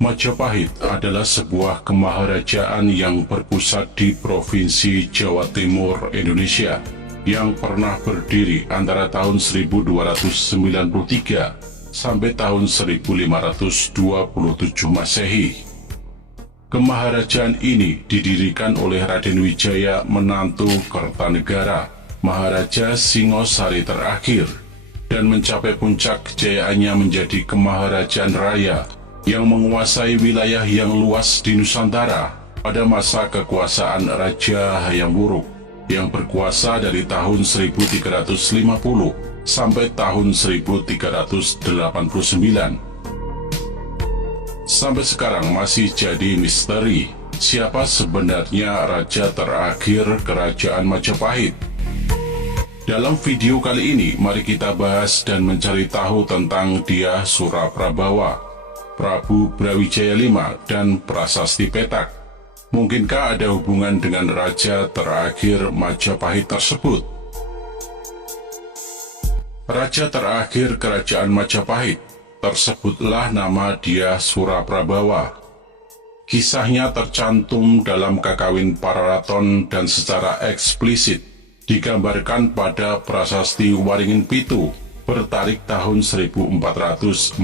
Majapahit adalah sebuah kemaharajaan yang berpusat di Provinsi Jawa Timur, Indonesia, yang pernah berdiri antara tahun 1293 sampai tahun 1527 Masehi. Kemaharajaan ini didirikan oleh Raden Wijaya menantu Kertanegara, Maharaja Singosari terakhir, dan mencapai puncak kejayaannya menjadi kemaharajaan raya yang menguasai wilayah yang luas di Nusantara pada masa kekuasaan Raja Hayam Wuruk yang berkuasa dari tahun 1350 sampai tahun 1389. Sampai sekarang masih jadi misteri siapa sebenarnya raja terakhir Kerajaan Majapahit. Dalam video kali ini, mari kita bahas dan mencari tahu tentang Dyah Suraprabawa, Prabu Brawijaya V, dan Prasasti Petak. Mungkinkah ada hubungan dengan raja terakhir Majapahit tersebut? Raja terakhir Kerajaan Majapahit tersebutlah nama Dyah Suraprabawa. Kisahnya tercantum dalam Kakawin Pararaton dan secara eksplisit digambarkan pada Prasasti Waringin Pitu bertarik tahun 1447.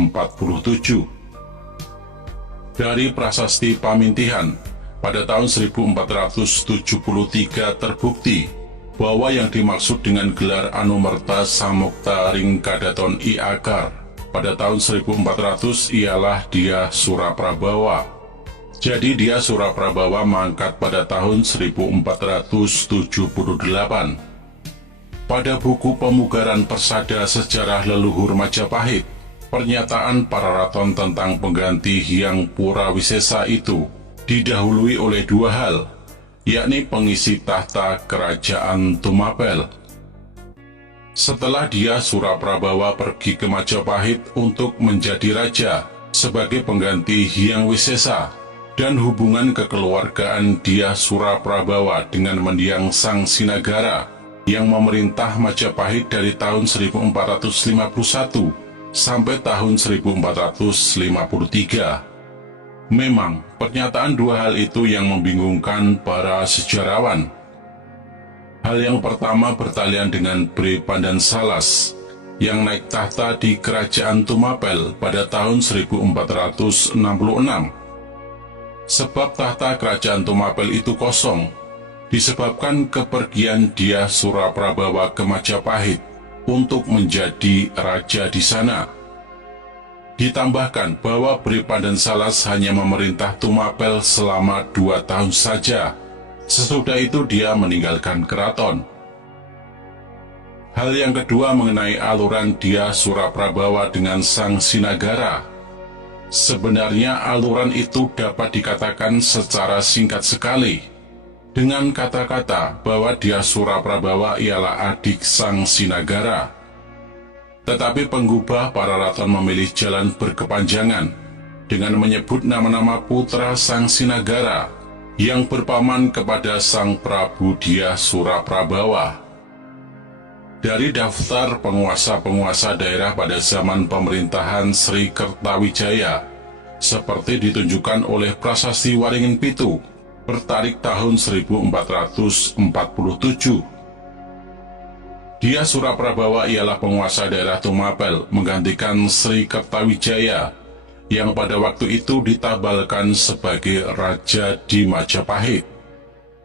Dari Prasasti Pamintihan pada tahun 1473 terbukti bahwa yang dimaksud dengan gelar Anumerta Samukta Ringkadaton I Akar pada tahun 1400 ialah Dyah Suraprabawa. Jadi Dyah Suraprabawa mangkat pada tahun 1478. Pada buku Pemugaran Persada Sejarah Leluhur Majapahit, pernyataan Pararaton tentang pengganti Hyang Purawisesa itu didahului oleh dua hal, yakni pengisi tahta Kerajaan Tumapel. Setelah Dyah Suraprabawa pergi ke Majapahit untuk menjadi raja sebagai pengganti Hyang Wisesa, dan hubungan kekeluargaan Dyah Suraprabawa dengan mendiang Sang Sinagara yang memerintah Majapahit dari tahun 1451 sampai tahun 1453. Memang, pernyataan dua hal itu yang membingungkan para sejarawan. Hal yang pertama bertalian dengan Bre Pandan Salas, yang naik tahta di Kerajaan Tumapel pada tahun 1466. Sebab tahta Kerajaan Tumapel itu kosong, disebabkan kepergian Dyah Suraprabawa ke Majapahit untuk menjadi raja di sana. Ditambahkan bahwa Bre Pandan Salas hanya memerintah Tumapel selama 2 tahun saja. Sesudah itu dia meninggalkan keraton. Hal yang kedua mengenai aluran Dyah Suraprabawa dengan Sang Sinagara. Sebenarnya aluran itu dapat dikatakan secara singkat sekali, dengan kata-kata bahwa Dyah Suraprabawa ialah adik Sang Sinagara. Tetapi penggubah Pararaton memilih jalan berkepanjangan dengan menyebut nama-nama putra Sang Sinagara yang berpaman kepada Sang Prabu Dyah Suraprabawa. Dari daftar penguasa-penguasa daerah pada zaman pemerintahan Sri Kertawijaya, seperti ditunjukkan oleh Prasasti Waringin Pitu, bertarik tahun 1447. Dyah Suraprabawa ialah penguasa daerah Tumapel menggantikan Sri Kertawijaya yang pada waktu itu ditabalkan sebagai raja di Majapahit.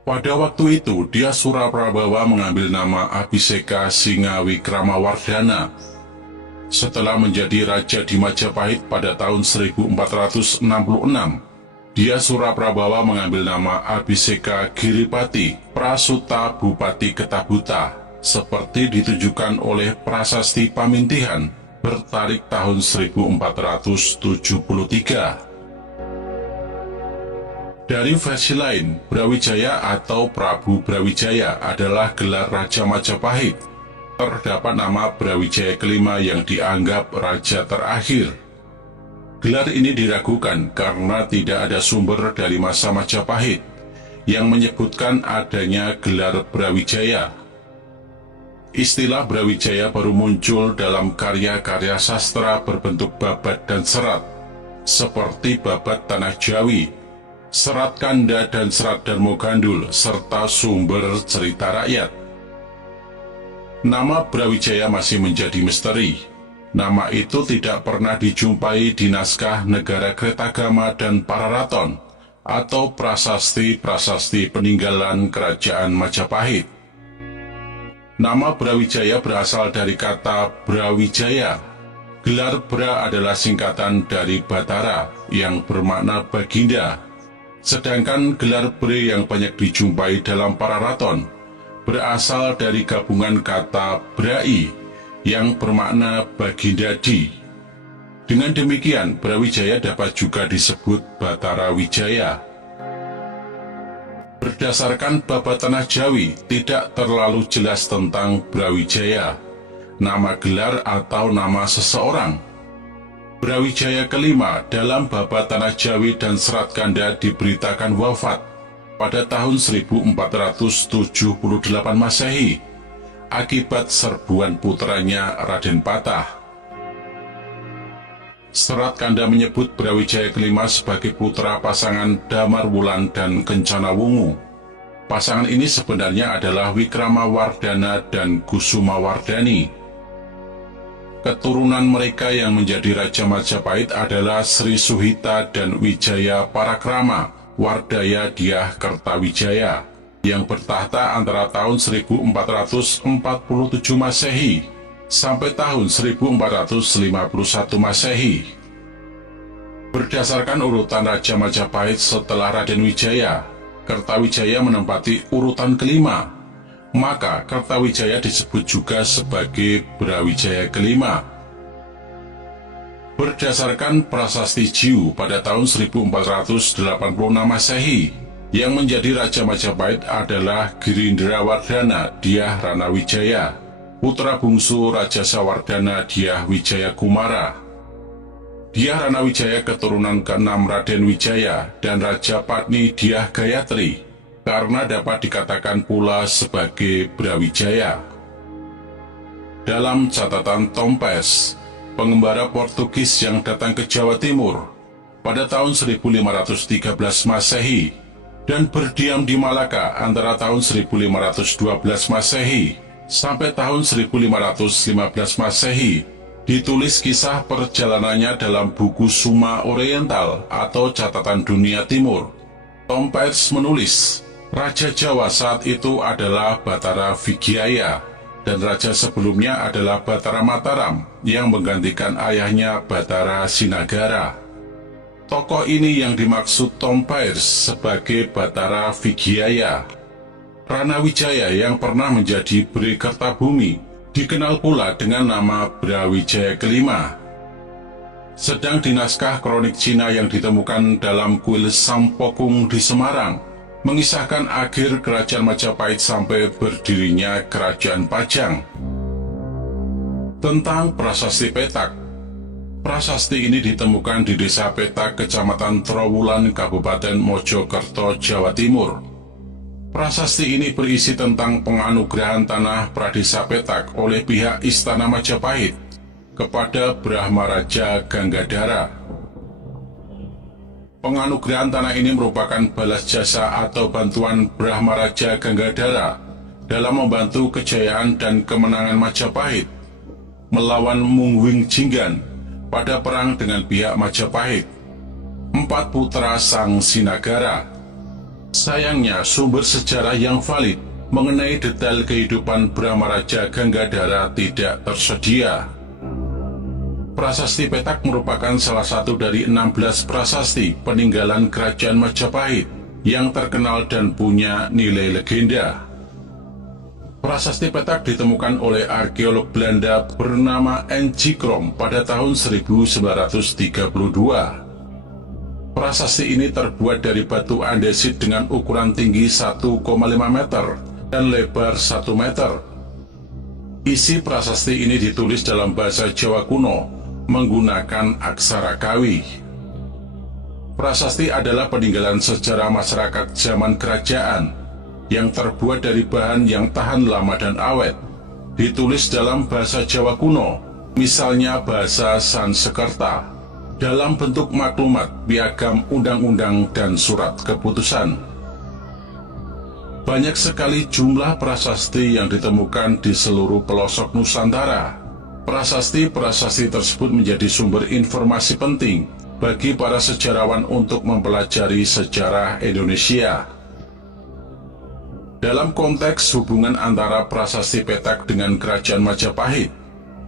Pada waktu itu Dyah Suraprabawa mengambil nama Abhiseka Singawikramawardhana. Setelah menjadi raja di Majapahit pada tahun 1466, Dyah Suraprabawa mengambil nama Abhiseka Giripati Prasuta Bupati Ketabuta, seperti ditunjukkan oleh Prasasti Pamintihan bertarik tahun 1473. Dari versi lain, Brawijaya atau Prabu Brawijaya adalah gelar Raja Majapahit. Terdapat nama Brawijaya kelima yang dianggap raja terakhir. Gelar ini diragukan karena tidak ada sumber dari masa Majapahit yang menyebutkan adanya gelar Brawijaya. Istilah Brawijaya baru muncul dalam karya-karya sastra berbentuk babat dan serat seperti Babat Tanah Jawi, Serat Kanda dan Serat Darmo Gandul, serta sumber cerita rakyat. Nama Brawijaya masih menjadi misteri. Nama itu tidak pernah dijumpai di naskah Negara Kretagama dan Pararaton atau prasasti-prasasti peninggalan Kerajaan Majapahit. Nama Brawijaya berasal dari kata Brawijaya. Gelar Bra adalah singkatan dari Batara yang bermakna baginda. Sedangkan gelar Bre yang banyak dijumpai dalam Pararaton berasal dari gabungan kata Brai yang bermakna baginda di. Dengan demikian, Brawijaya dapat juga disebut Batara Wijaya. Berdasarkan Babat Tanah Jawi, tidak terlalu jelas tentang Brawijaya, nama gelar atau nama seseorang. Brawijaya kelima dalam Babat Tanah Jawi dan Serat Kanda diberitakan wafat pada tahun 1478 Masehi akibat serbuan putranya Raden Patah. Serat Kanda menyebut Brawijaya kelima sebagai putra pasangan Damar Wulan dan Kencana Wungu. Pasangan ini sebenarnya adalah Wikramawardhana dan Kusumawardhani. Keturunan mereka yang menjadi Raja Majapahit adalah Sri Suhita dan Wijaya Parakrama Wardaya Dyah Kertawijaya yang bertahta antara tahun 1447 Masehi sampai tahun 1451 Masehi. Berdasarkan urutan Raja Majapahit setelah Raden Wijaya, Kertawijaya menempati urutan kelima. Maka Kertawijaya disebut juga sebagai Brawijaya kelima. Berdasarkan prasasti Jiu pada tahun 1486 Masehi, yang menjadi Raja Majapahit adalah Girindrawardhana Dyah Ranawijaya, putra bungsu Raja Sawardhana Dyah Wijaya Kumara. Dyah Ranawijaya keturunan ke-6 Raden Wijaya dan Raja Padni Dyah Gayatri, karena dapat dikatakan pula sebagai Brawijaya. Dalam catatan Tompes, pengembara Portugis yang datang ke Jawa Timur pada tahun 1513 Masehi dan berdiam di Malaka antara tahun 1512 Masehi sampai tahun 1515 Masehi, ditulis kisah perjalanannya dalam buku Suma Oriental atau Catatan Dunia Timur. Tompes menulis, Raja Jawa saat itu adalah Batara Vigyaya, dan raja sebelumnya adalah Batara Mataram yang menggantikan ayahnya Batara Sinagara. Tokoh ini yang dimaksud Tompes sebagai Batara Vigyaya. Ranawijaya yang pernah menjadi Bri Kertabumi dikenal pula dengan nama Brawijaya kelima. Sedang di naskah kronik Cina yang ditemukan dalam kuil Sampokong di Semarang, mengisahkan akhir kerajaan Majapahit sampai berdirinya kerajaan Pajang. Tentang prasasti Petak. Prasasti ini ditemukan di Desa Petak, Kecamatan Trowulan, Kabupaten Mojokerto, Jawa Timur. Prasasti ini berisi tentang penganugerahan tanah Pradesa Petak oleh pihak Istana Majapahit kepada Brahmaraja Ganggadara. Penganugerahan tanah ini merupakan balas jasa atau bantuan Brahmaraja Ganggadara dalam membantu kejayaan dan kemenangan Majapahit melawan Mungwing Jinggan pada perang dengan pihak Majapahit, 4 putra Sang Sinagara. Sayangnya, sumber sejarah yang valid mengenai detail kehidupan Brahmaraja Ganggadara tidak tersedia. Prasasti Petak merupakan salah satu dari 16 prasasti peninggalan Kerajaan Majapahit yang terkenal dan punya nilai legenda. Prasasti Petak ditemukan oleh arkeolog Belanda bernama Enchikrom pada tahun 1932. Prasasti ini terbuat dari batu andesit dengan ukuran tinggi 1,5 meter dan lebar 1 meter. Isi prasasti ini ditulis dalam bahasa Jawa kuno menggunakan aksara Kawi. Prasasti adalah peninggalan sejarah masyarakat zaman kerajaan yang terbuat dari bahan yang tahan lama dan awet, ditulis dalam bahasa Jawa kuno, misalnya bahasa Sansekerta, dalam bentuk maklumat, piagam, undang-undang, dan surat keputusan. Banyak sekali jumlah prasasti yang ditemukan di seluruh pelosok Nusantara. Prasasti-prasasti tersebut menjadi sumber informasi penting bagi para sejarawan untuk mempelajari sejarah Indonesia. Dalam konteks hubungan antara prasasti Petak dengan Kerajaan Majapahit,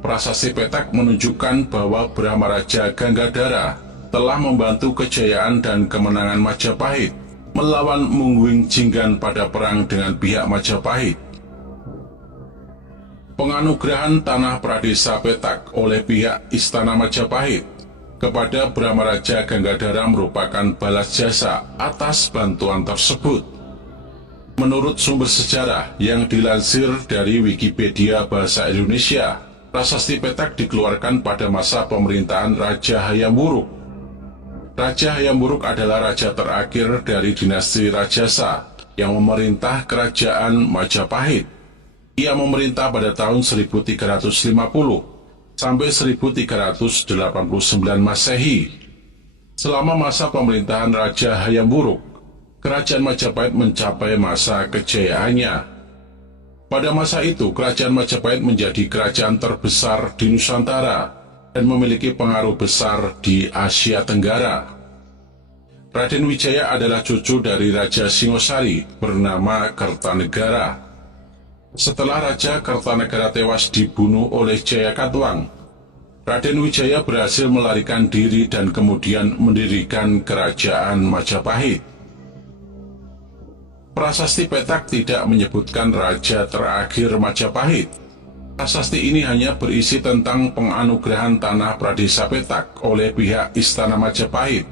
prasasti Petak menunjukkan bahwa Brahmaraja Ganggadara telah membantu kejayaan dan kemenangan Majapahit melawan Mungwing Jinggan pada perang dengan pihak Majapahit. Penganugerahan tanah Pradesa Petak oleh pihak Istana Majapahit kepada Brahmaraja Ganggadara merupakan balas jasa atas bantuan tersebut. Menurut sumber sejarah yang dilansir dari Wikipedia Bahasa Indonesia, prasasti Petak dikeluarkan pada masa pemerintahan Raja Hayam Wuruk. Raja Hayam Wuruk adalah raja terakhir dari dinasti Rajasa yang memerintah Kerajaan Majapahit. Ia memerintah pada tahun 1350 sampai 1389 Masehi. Selama masa pemerintahan Raja Hayam Wuruk, Kerajaan Majapahit mencapai masa kejayaannya. Pada masa itu, Kerajaan Majapahit menjadi kerajaan terbesar di Nusantara dan memiliki pengaruh besar di Asia Tenggara. Raden Wijaya adalah cucu dari Raja Singosari bernama Kertanegara. Setelah Raja Kertanegara tewas dibunuh oleh Jayakatwang, Raden Wijaya berhasil melarikan diri dan kemudian mendirikan Kerajaan Majapahit. Prasasti Petak tidak menyebutkan raja terakhir Majapahit. Prasasti ini hanya berisi tentang penganugerahan tanah Pradesa Petak oleh pihak Istana Majapahit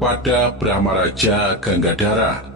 pada Brahmaraja Ganggadara.